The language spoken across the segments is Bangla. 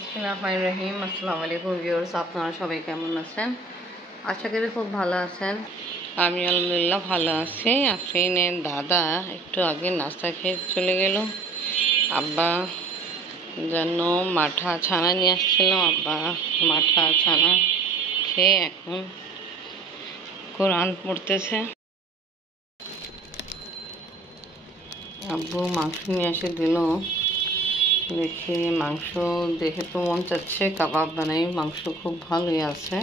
বিসমিল্লাহির আসসালামু আলাইকুম ভিউয়ার্স, আপনারা সবাই কেমন আছেন? আশা করি খুব ভালো আছেন। আমি আলহামদুলিল্লাহ ভালো আছি। আফরিনের দাদা একটু আগে নাস্তা খেয়ে চলে গেল। আব্বা যেন মাঠা ছানা নিয়ে আসছিল। আব্বা মাঠা ছানা খেয়ে এখন কোরআন পড়তেছে। আব্বু মাংস নিয়ে এসে দিল। দেখি মাংস দেখে তো মন চাচ্ছে কাবাব বানাই। মাংস খুব ভালোই আছে,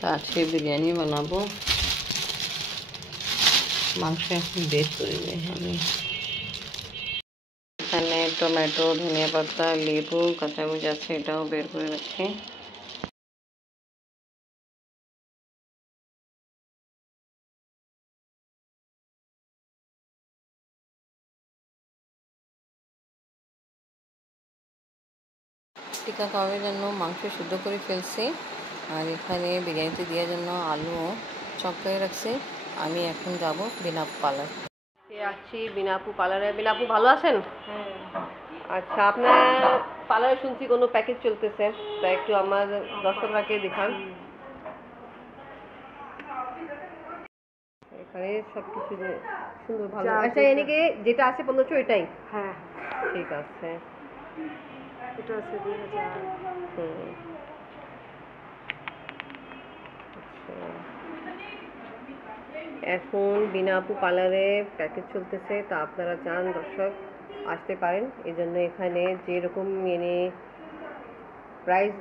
তা আজকে বিরিয়ানি বানাবো। মাংস এখন বের করে নিই আমি। এখানে টমেটো, ধনিয়া পাতা, লেবু, কাঁচামরিচ আছে, এটাও বের করে রাখি। টিকা কাবাবের জন্য মাংস সিদ্ধ করে ফেলছি, আর এখানে বিরিয়ানিতে দেওয়ার জন্য আলু চপ করে রাখছি। আমি এখন যাব বিনাপু পার্লার। আছি বিনাপু পার্লারে। বিনাপু ভালো আছেন? আচ্ছা, আপনার পার্লারে শুনছি কোনো প্যাকেজ চলতেছে, তা একটু আমার দর্শকরাকে দেখান। এখানে সব কিছু সুন্দর ভালো। আচ্ছা, এনেকে যেটা আছে 1500 এটাই? হ্যাঁ, ঠিক আছে। এটা আছে 2000। এখন বিনাপু পার্লারে প্যাকেজ চলতেছে, তা আপনারা চান দর্শক আসতে পারেন। এই জন্য এখানে যেরকম প্রাইস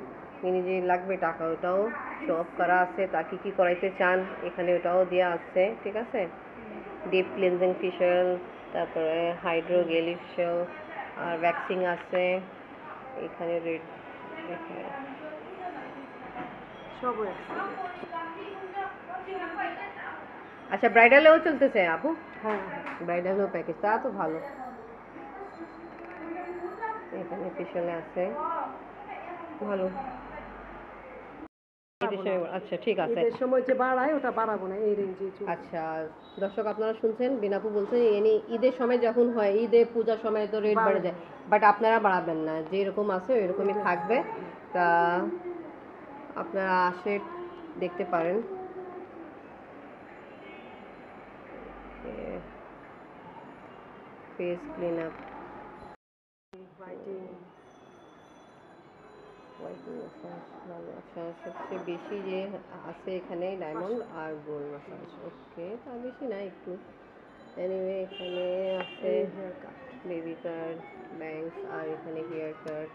যে লাগবে টাকা ওটাও শপ করা আছে। তা কী কী করাইতে চান এখানে ওটাও দেওয়া আছে, ঠিক আছে। ডিপ ক্লিনজিং ফেশিয়াল, তারপরে হাইড্রোগেলি ফেশিয়াল, আর ভ্যাক্সিং আছে এখানে। রেড সব। আচ্ছা, ব্রাইডালেও চলতেছে আপু? হ্যাঁ, ব্রাইডালেও প্যাকেজ, তা তো ভালো। এখানে ফেশিয়ালে আছে, ভালো। আচ্ছা, ঠিক আছে। এর সময় যে বাড়ায় ওটা বাড়াবো না, এই রেঞ্জে। আচ্ছা দর্শক, আপনারা শুনছেন বিনাপু বলছেন ঈদের সময় যখন হয়, ঈদে পূজার সময় তো রেট বাড়ে যায়, বাট আপনারা বাড়াবেন না, যেরকম আছে ওইরকমই থাকবে। তা আপনারা আসে দেখতে পারেন। ফেস ক্লিন আপ, সবচেয়ে বেশি যে আছে এখানে ডায়মন্ড আর গোল্ড মাসাজ। ওকে, তা বেশি না একটু। এনিওয়ে এখানে আছে বেবি কাট, ব্যাংকস, আর এখানে হেয়ার কাট।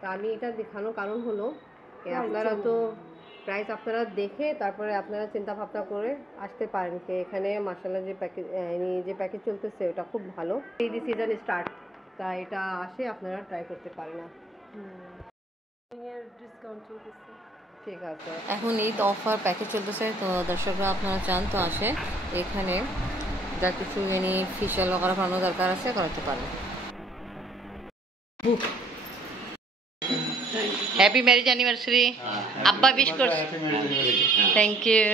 তা আমি এটা দেখানোর কারণ হলো আপনারা তো প্রাইস আপনারা দেখে তারপরে আপনারা চিন্তা ভাবনা করে আসতে পারেন। এখানে মাশাআল্লাহ যে প্যাকেজ চলতেছে ওটা খুব ভালো। এই সিজন স্টার্ট, তা এটা আসে আপনারা ট্রাই করতে পারেন। ঠিক আছে, এখন ঈদ অফার প্যাকেজ চলতেছে, তো দর্শকরা আপনারা চান তো আসে এখানে যা কিছু ফেশিয়াল করানো দরকার আছে করাতে পারেন। Happy marriage anniversary. আব্বা উইশ করছে। Thank you.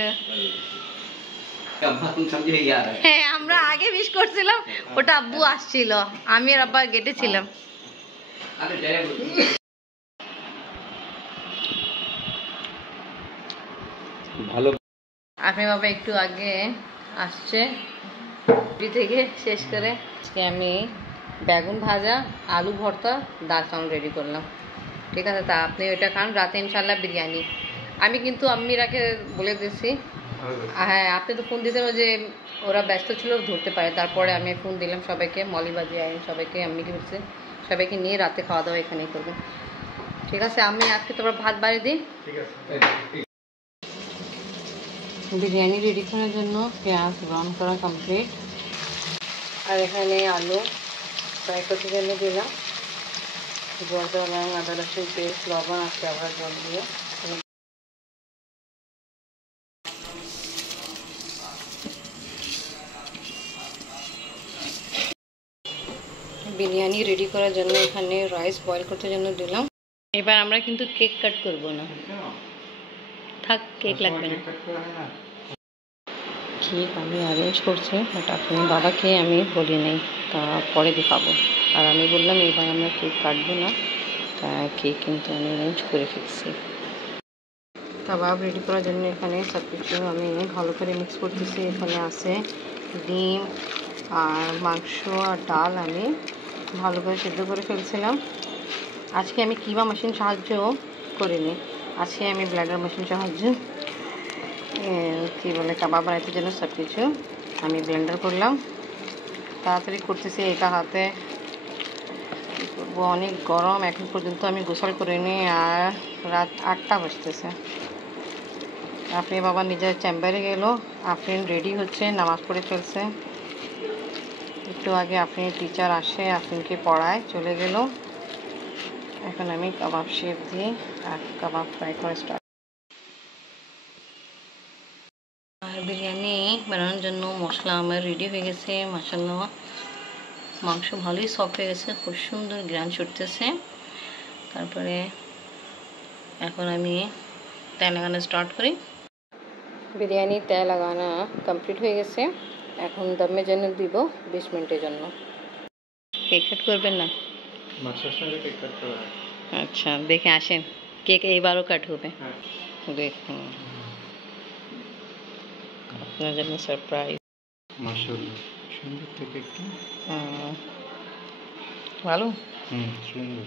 হ্যাঁ, আমরা আগে উইশ করছিলাম, ওটা আব্বু আসছিল, আমি আর আব্বা গেটে ছিলাম। ভালো। আপনি বাবা একটু আগে আসছে থেকে শেষ করে। আজকে আমি বেগুন ভাজা, আলু ভর্তা, ডাল চাউল রেডি করলাম, ঠিক আছে। তা আপনি ওইটা খান, রাতে ইনশাল্লাহ বিরিয়ানি। আমি কিন্তু আম্মিরাকে বলে দিয়েছি। হ্যাঁ, আপনি তো ফোন দিতেন, যে ওরা ব্যস্ত ছিল ধরতে পারে, তারপরে আমি ফোন দিলাম সবাইকে, মলিবাজি আইন সবাইকে, আম্মিকে বলছি সবাইকে নিয়ে রাতে খাওয়া দাওয়া এখানেই করবেন, ঠিক আছে। আমি আজকে তোমার ভাত বাড়িয়ে দিই। বিরিয়ানি রেডি করার জন্য পেঁয়াজ ব্রাউন করা কমপ্লিট, আর এখানে আলু ফ্রাই করতে জন্য দিলাম। জলটা আদা রসুন পেস্ট, লবণ, আছে আবার জল দিয়ে বিরিয়ানি রেডি করার জন্য এখানে রাইস বয়েল করতে জন্য দিলাম। এবার আমরা কিন্তু কেক কাট করব না, থাক, কেক লাগবে না। কেক আমি অ্যারেঞ্জ করছি, বাট আপনি বাবাকে আমি বলি নেই, তা পরে দেখাবো। আর আমি বললাম এবার আমরা কেক কাটবো না, তা কেক কিন্তু আমি অ্যারেঞ্জ করে ফেলছি। কাবাব রেডি করার জন্য এখানে সব কিছু আমি ভালো করে মিক্স করতেছি। এখানে আছে ডিম আর মাংস আর ডাল আমি ভালো করে সেদ্ধ করে ফেলছিলাম। আজকে আমি কিমা মেশিন সাহায্য করিনি, আজকে আমি ব্লেন্ডার মেশিন সাহায্য কী বলে কাবাব বানাতে জন্য সব কিছু আমি ব্লেন্ডার করলাম। তাড়াতাড়ি করতেছি একা হাতে, কী করবো, অনেক গরম। এখন পর্যন্ত আমি গোসল করিনি আর রাত 8টা বাজতেছে। আপনি বাবা নিজের চেম্বারে গেল, আফরিন রেডি হচ্ছে, নামাজ পড়ে ফেলছে। একটু আগে আফরিনের টিচার আসে, আফরিনকে পড়ায় চলে গেল। এখন আমি কাবাব শেপ দিয়ে আর কাবাব ফ্রাই করে স্টার্ট। আর বিরিয়ানি বানানোর জন্য মশলা আমার রেডি হয়ে গেছে। মাশাআল্লাহ মাংস ভালোই সফট হয়ে গেছে, খুব সুন্দর গ্রান ছুটতেছে। তারপরে এখন আমি তেল লাগানো স্টার্ট করি। বিরিয়ানি তেল লাগানো কমপ্লিট হয়ে গেছে। এখন দমের জন্য দিব 20 মিনিটের জন্য। কেক কাট করবেন না? আচ্ছা দেখে আসেন, কেক এইবারও কাট হবে। দেখুন আপনার জন্য সারপ্রাইজ। মাশাআল্লাহ সুন্দর তো কেকটা। ভালো সুন্দর।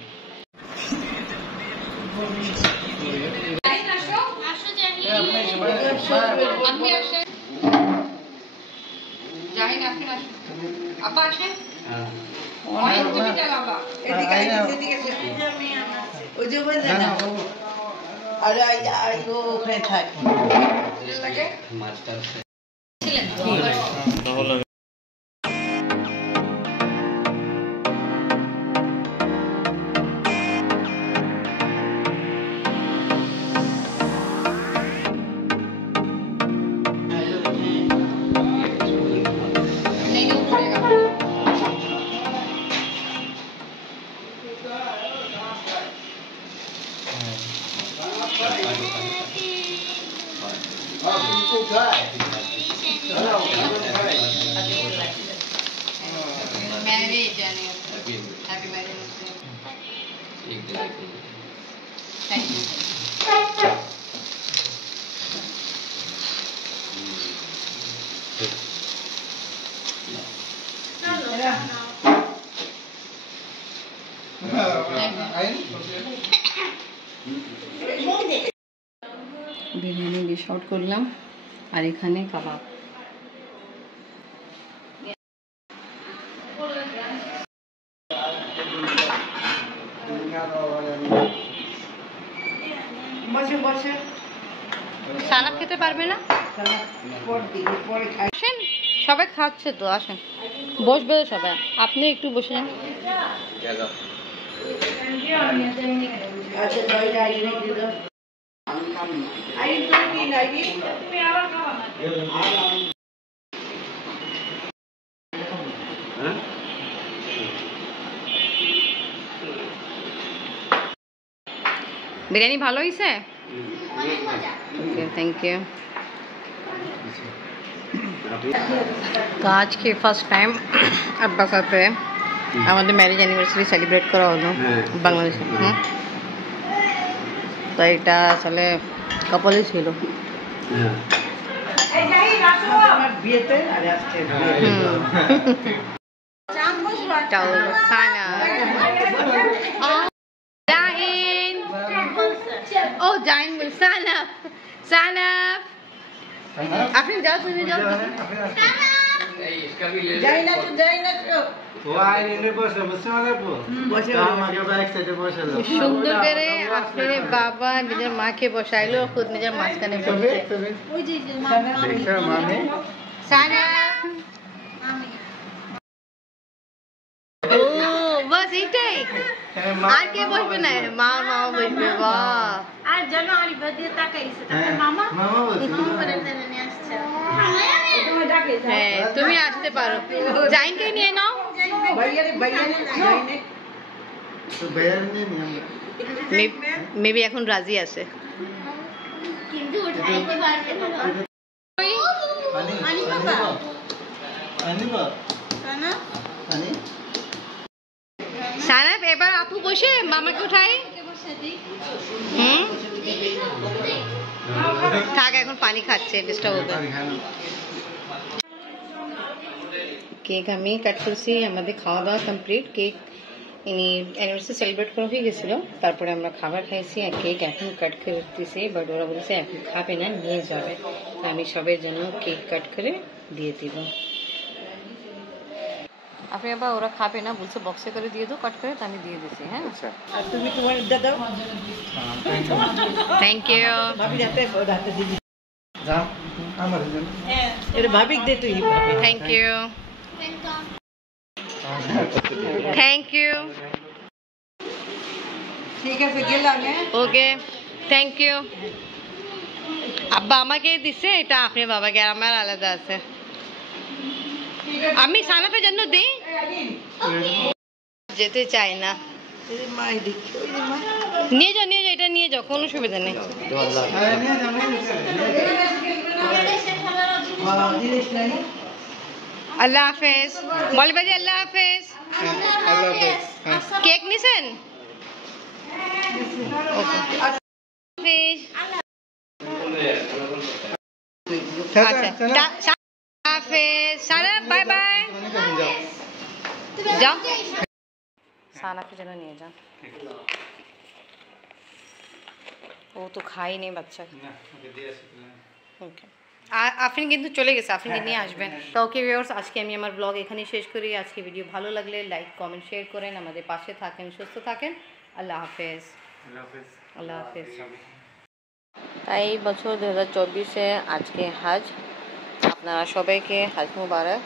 বিরিয়ানি ডিশ আউট করলাম আর এখানে কাবাব। সালাদ খেতে পারবে না? আসেন, সবাই খাচ্ছে তো, আসেন বসবে সবাই, আপনি একটু বসে যান। বিরিয়ানি ভালো হয়েছে? Okay thank you. তো আজকে ফার্স্ট টাইম আব্বার সাথে আমাদের ম্যারেজ অ্যানিভার্সারি সেলিব্রেট করা হলো বাংলাদেশে। তো এটা আসলে কপালই ছিল। ও জাইন বল সানাপ সানাপ, আপনি যাও, তুমি যাও। সুন্দর করে আপনি বাবা নিজের মাকে বসাইলো, খুদ নিজের মাঝখানে বাস এইটাই, আর কে বসবে না? মা মা বসবে। বাহ, আর জানুয়ারি বাদে তাকাইছে মামা মামা আসছে। হ্যাঁ তুমি আসতে পারো, জাইনকে নিয়ে নাও। মেবি এখন রাজি আছে। সানাপ এবার আপু বসে মামাকে উঠাই। থাক, এখন পানি খাচ্ছে, ডিস্টার্ব হবে। কেক আমি কাট করছি, আমাদের খাওয়া দাওয়া কমপ্লিট। কেক ইনি অ্যানিভার্সারি সেলিব্রেট করা হয়ে গেছিল, তারপরে আমরা খাবার খাইছি আর কেক এখন কাট করতেছি। বাট ওরা বলেছে এখন খাবে না, নিয়ে যাবে। আমি সবের জন্য কেক কাট করে দিয়ে দিব। আপনি আবার ওরা খাবে না বলছে, বক্সে করে দিয়ে দাও কাট করে, তো আমি দিয়ে দিছি। হ্যাঁ, আর তুমি তোমার দাও। Thank you. ভাবি রাতে দিদি যা আমার জন্য এটা ভাবিক দে তুই। Thank you, thank you. ঠিক আছে, গেলাম। Okay, thank you. আব্বা আমাকে দিছে, এটা আপনি বাবাকে, আর আমার আলাদা আছে। আমি সানাপের জন্য দিই, যেতে চাই না। নিয়ে যাও, নিয়ে যাও, এটা নিয়ে যাও, কোনো সুবিধা নেই। আল্লাহ হাফেজ বল বাজি, আল্লাহ হাফেজ। কেক নিছেন? আচ্ছা, হাফেজ সানা, বাই বাই। যাও, সানাকে যেন নিয়ে যান। ও তো খাইনি বাচ্চা। ওকে, আফরিন কিন্তু চলে গেছে, আফরিনকে নিয়ে আসবেন। তো ওকে ভিউয়ার্স, আজকে আমি আমার ব্লগ এখানেই শেষ করি। আজকে ভিডিও ভালো লাগলে লাইক, কমেন্ট, শেয়ার করেন। আমাদের পাশে থাকেন, সুস্থ থাকেন। আল্লাহ হাফেজ। আল্লাহ হাফেজ। তাই বছর 2024-এ আজকে হাজ। আপনারা সবাইকে হাজ মুবারক।